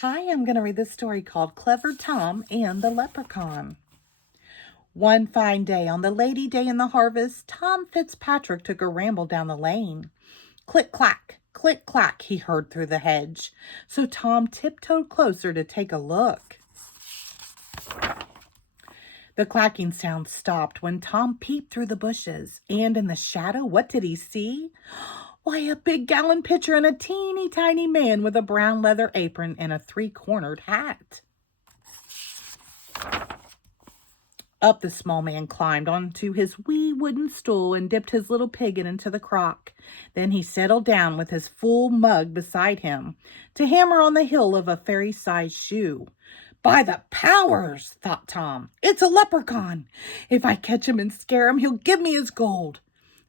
Hi, I'm going to read this story called Clever Tom and the Leprechaun. One fine day, on the Lady Day in the harvest, Tom Fitzpatrick took a ramble down the lane. Click clack, he heard through the hedge. So Tom tiptoed closer to take a look. The clacking sound stopped when Tom peeped through the bushes, and in the shadow, what did he see? Why, a big gallon pitcher and a teeny tiny man with a brown leather apron and a three-cornered hat. Up the small man climbed onto his wee wooden stool and dipped his little pig into the crock. Then he settled down with his full mug beside him to hammer on the heel of a fairy-sized shoe. By the powers, thought Tom, it's a leprechaun. If I catch him and scare him, he'll give me his gold.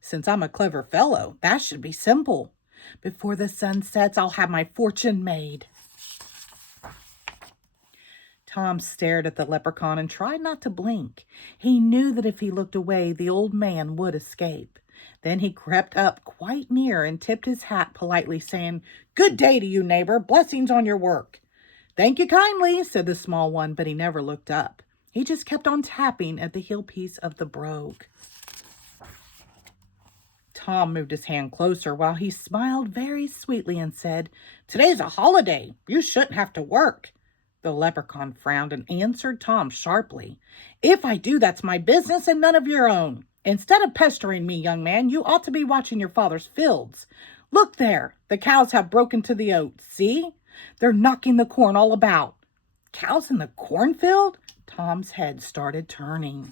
Since I'm a clever fellow, that should be simple. Before the sun sets, I'll have my fortune made. Tom stared at the leprechaun and tried not to blink. He knew that if he looked away, the old man would escape. Then he crept up quite near and tipped his hat politely, saying, "Good day to you, neighbor. Blessings on your work." "Thank you kindly," said the small one, but he never looked up. He just kept on tapping at the heel piece of the brogue. Tom moved his hand closer while he smiled very sweetly and said, "Today's a holiday. You shouldn't have to work." The leprechaun frowned and answered Tom sharply, "If I do, that's my business and none of your own. Instead of pestering me, young man, you ought to be watching your father's fields. Look there, the cows have broken to the oats. See? They're knocking the corn all about." "Cows in the cornfield?" Tom's head started turning.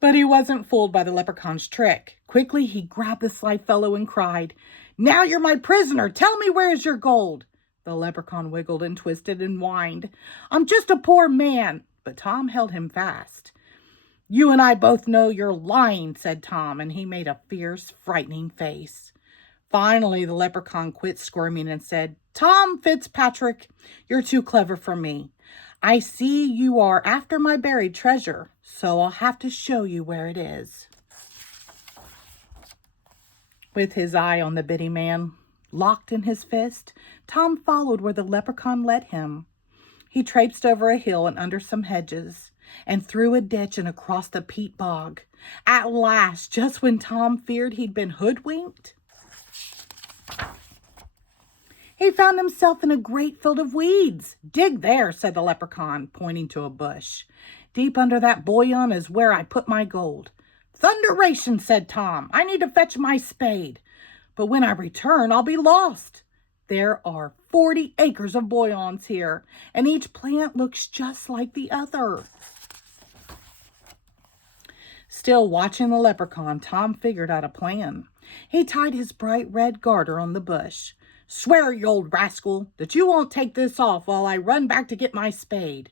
But he wasn't fooled by the leprechaun's trick. Quickly, he grabbed the sly fellow and cried, "Now you're my prisoner. Tell me, where is your gold?" The leprechaun wiggled and twisted and whined, "I'm just a poor man." But Tom held him fast. "You and I both know you're lying," said Tom, and he made a fierce, frightening face. Finally, the leprechaun quit squirming and said, "Tom Fitzpatrick, you're too clever for me. I see you are after my buried treasure, so I'll have to show you where it is." With his eye on the bitty man locked in his fist, Tom followed where the leprechaun led him. He traipsed over a hill and under some hedges, and through a ditch and across the peat bog. At last, just when Tom feared he'd been hoodwinked, he found himself in a great field of weeds. "Dig there," said the leprechaun, pointing to a bush. "Deep under that bouillon is where I put my gold." "Thunderation," said Tom. "I need to fetch my spade. But when I return, I'll be lost. There are 40 acres of bouillons here, and each plant looks just like the other." Still watching the leprechaun, Tom figured out a plan. He tied his bright red garter on the bush. "Swear, you old rascal, that you won't take this off while I run back to get my spade."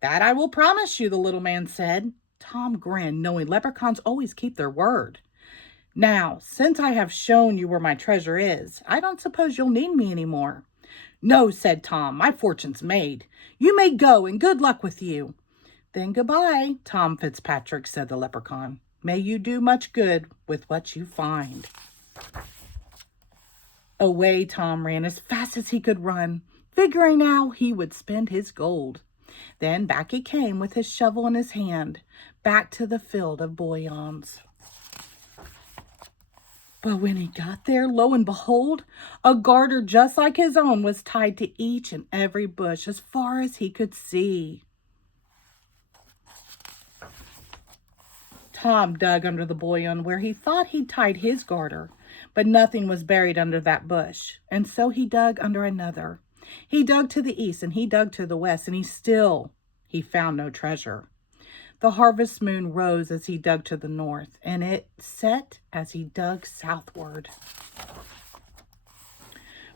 "That I will promise you," the little man said. Tom grinned, knowing leprechauns always keep their word. "Now, since I have shown you where my treasure is, I don't suppose you'll need me anymore." "No," said Tom, "my fortune's made. You may go, and good luck with you." "Then goodbye, Tom Fitzpatrick," said the leprechaun. "May you do much good with what you find." Away Tom ran as fast as he could run, figuring how he would spend his gold. Then back he came with his shovel in his hand, back to the field of bouillons. But when he got there, lo and behold, a garter just like his own was tied to each and every bush as far as he could see. Tom dug under the bouillon where he thought he'd tied his garter, but nothing was buried under that bush, and so he dug under another. He dug to the east and he dug to the west, and he found no treasure. The harvest moon rose as he dug to the north, and it set as he dug southward.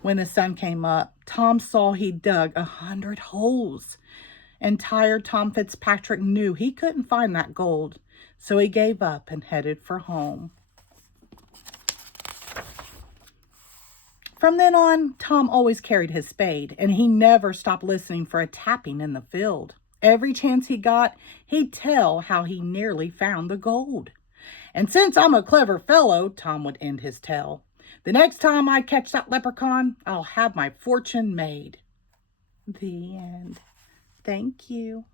When the sun came up, Tom saw he'd dug 100 holes, and tired Tom Fitzpatrick knew he couldn't find that gold, so he gave up and headed for home. From then on, Tom always carried his spade, and he never stopped listening for a tapping in the field. Every chance he got, he'd tell how he nearly found the gold. "And since I'm a clever fellow," Tom would end his tale, The next time I catch that leprechaun, I'll have my fortune made. The end. Thank you.